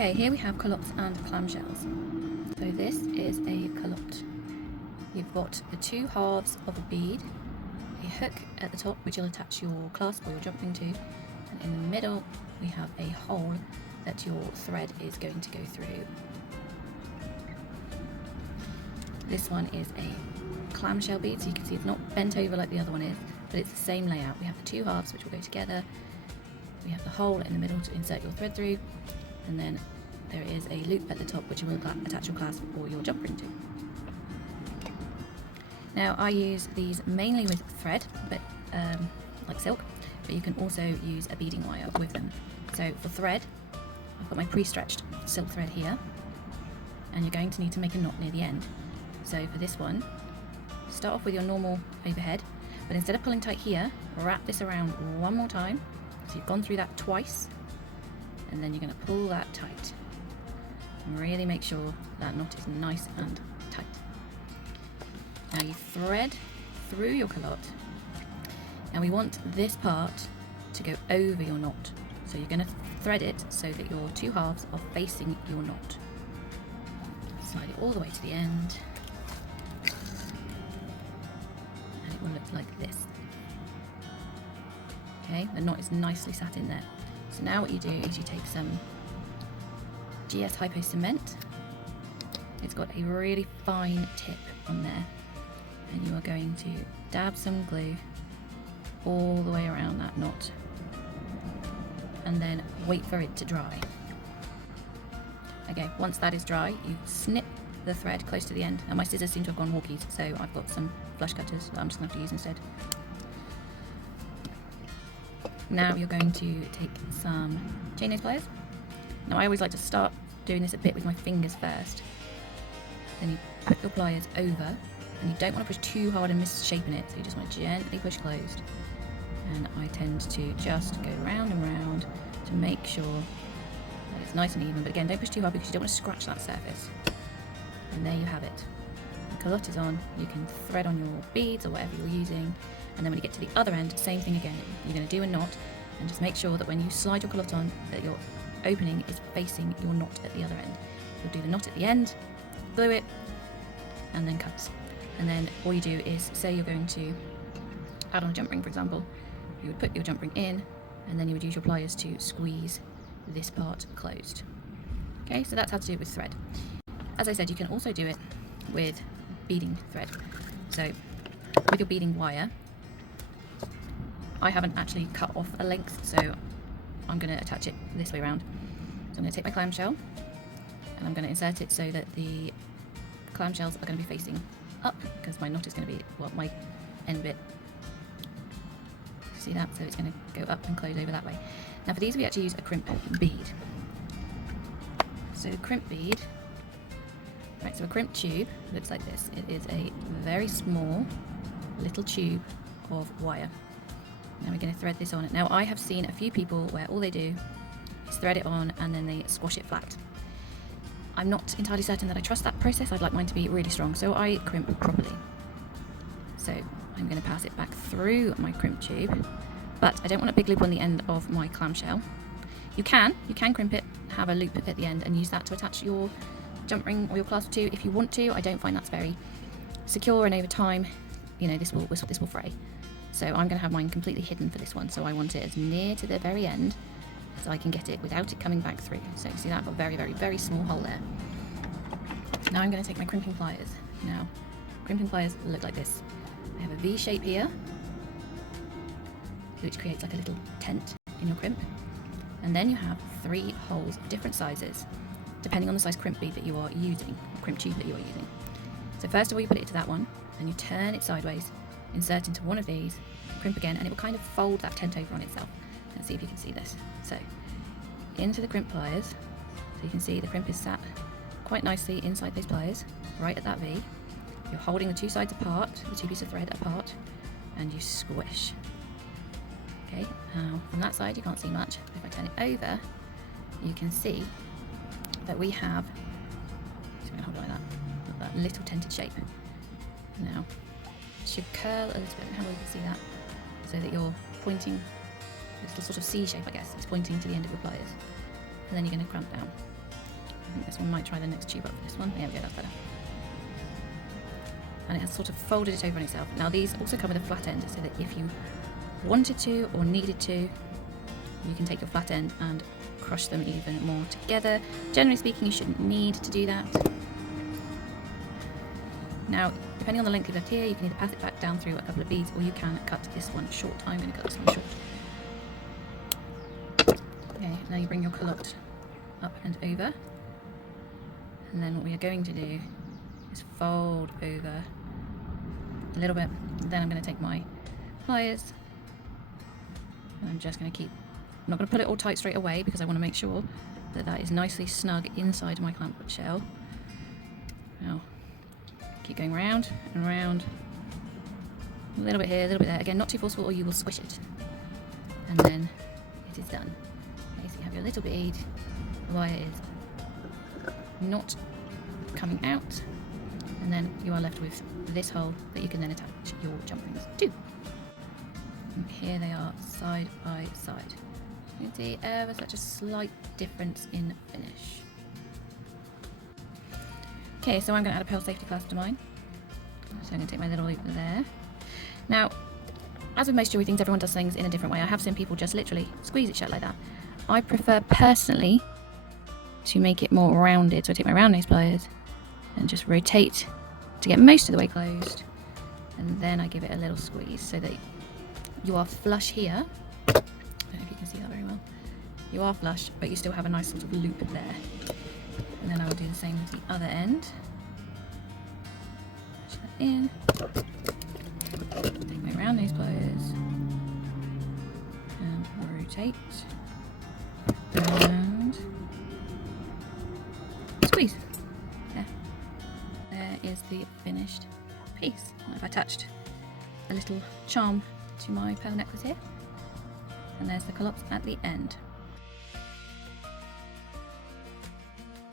Okay, here we have calottes and clamshells. So this is a calotte. You've got the two halves of a bead, a hook at the top which you'll attach your clasp or your jump ring to, and in the middle we have a hole that your thread is going to go through. This one is a clamshell bead, so you can see it's not bent over like the other one is, but it's the same layout. We have the two halves which will go together, we have the hole in the middle to insert your thread through, and then there is a loop at the top which you will attach your clasp or your jump ring to. Now I use these mainly with thread, but like silk, but you can also use a beading wire with them. So for thread, I've got my pre-stretched silk thread here, and you're going to need to make a knot near the end. So for this one, start off with your normal overhead, but instead of pulling tight here, wrap this around one more time. So you've gone through that twice, and then you're going to pull that tight. And really make sure that knot is nice and tight. Now you thread through your calotte, and we want this part to go over your knot. So you're going to thread it so that your two halves are facing your knot. Slide it all the way to the end, and it will look like this. Okay, the knot is nicely sat in there. So now what you do is you take some GS Hypo cement. It's got a really fine tip on there, and you are going to dab some glue all the way around that knot, and then wait for it to dry. Okay, once that is dry, you snip the thread close to the end. Now my scissors seem to have gone walkies, so I've got some flush cutters that I'm just going to have to use instead. Now you're going to take some chain nose pliers. Now I always like to start doing this a bit with my fingers first. Then you put your pliers over, and you don't want to push too hard and misshapen it, so you just want to gently push closed. And I tend to just go round and round to make sure that it's nice and even, but again, don't push too hard because you don't want to scratch that surface. And there you have it. The calotte is on. You can thread on your beads or whatever you're using, and then when you get to the other end, same thing again. You're going to do a knot, and just make sure that when you slide your calotte on, that your opening is facing your knot at the other end. You'll do the knot at the end, glue it, and then cut. And then all you do is, say you're going to add on a jump ring, for example, you would put your jump ring in, and then you would use your pliers to squeeze this part closed. Okay, so that's how to do it with thread. As I said, you can also do it with beading thread. So with your beading wire, I haven't actually cut off a length, so I'm going to attach it this way around. So I'm going to take my clamshell, and I'm going to insert it so that the clamshells are going to be facing up, because my knot is going to be, well, my end bit. See that? So it's going to go up and close over that way. Now for these we actually use a crimp bead. So the crimp bead, right, so a crimp tube looks like this. It is a very small little tube of wire. Now we're going to thread this on. Now I have seen a few people where all they do is thread it on and then they squash it flat. I'm not entirely certain that I trust that process. I'd like mine to be really strong, so I crimp properly. So I'm going to pass it back through my crimp tube, but I don't want a big loop on the end of my clamshell. You can crimp it, have a loop at the end, and use that to attach your jump ring or your clasp to if you want to. I don't find that's very secure, and over time, you know, this will fray. So I'm going to have mine completely hidden for this one, so I want it as near to the very end as I can get it without it coming back through. So you see that? I've got a very, very, very small hole there. Now I'm going to take my crimping pliers. Now, crimping pliers look like this. They have a V shape here, which creates like a little tent in your crimp. And then you have 3 holes of different sizes, depending on the size crimp bead that you are using, or crimp tube that you are using. So first of all, you put it into that one, and you turn it sideways, insert into one of these, crimp again, and it will kind of fold that tent over on itself. Let's see if you can see this. So into the crimp pliers, so you can see the crimp is sat quite nicely inside those pliers, right at that V. You're holding the two sides apart, the two pieces of thread apart, and you squish. Okay, now from that side you can't see much. If I turn it over, you can see that we have, so I'm going to hold it like that little tented shape. Now it should curl a little bit. How do you see that? So that you're pointing, this little sort of C shape, I guess, it's pointing to the end of your pliers. And then you're going to cramp down. I think this one might try the next tube up for this one. There we go, that's better. And it has sort of folded it over on itself. Now these also come with a flat end, so that if you wanted to or needed to, you can take your flat end and crush them even more together. Generally speaking, you shouldn't need to do that. Now, depending on the length you left here, you can either pass it back down through a couple of beads, or you can cut this one short. I'm going to cut this one short. Okay, now you bring your calotte up and over, and then what we are going to do is fold over a little bit. Then I'm going to take my pliers, and I'm just going to keep, I'm not going to pull it all tight straight away because I want to make sure that that is nicely snug inside my clamshell. Now, keep going round and round, a little bit here, a little bit there. Again, not too forceful or you will squish it. And then it is done. Okay, so you have your little bead, the wire is not coming out, and then you are left with this hole that you can then attach your jump rings to. And here they are side by side. You can see ever such a slight difference in finish. Okay, so I'm going to add a pearl safety clasp to mine. So I'm going to take my little loop there. Now, as with most jewellery things, everyone does things in a different way. I have seen people just literally squeeze it shut like that. I prefer personally to make it more rounded. So I take my round nose pliers and just rotate to get most of the way closed. And then I give it a little squeeze so that you are flush here. I don't know if you can see that very well. You are flush, but you still have a nice sort of loop there. And then I will do the same with the other end. Push that in. Take my round nose pliers and rotate and squeeze. There is the finished piece. I've attached a little charm to my pearl necklace here, and there's the calottes at the end.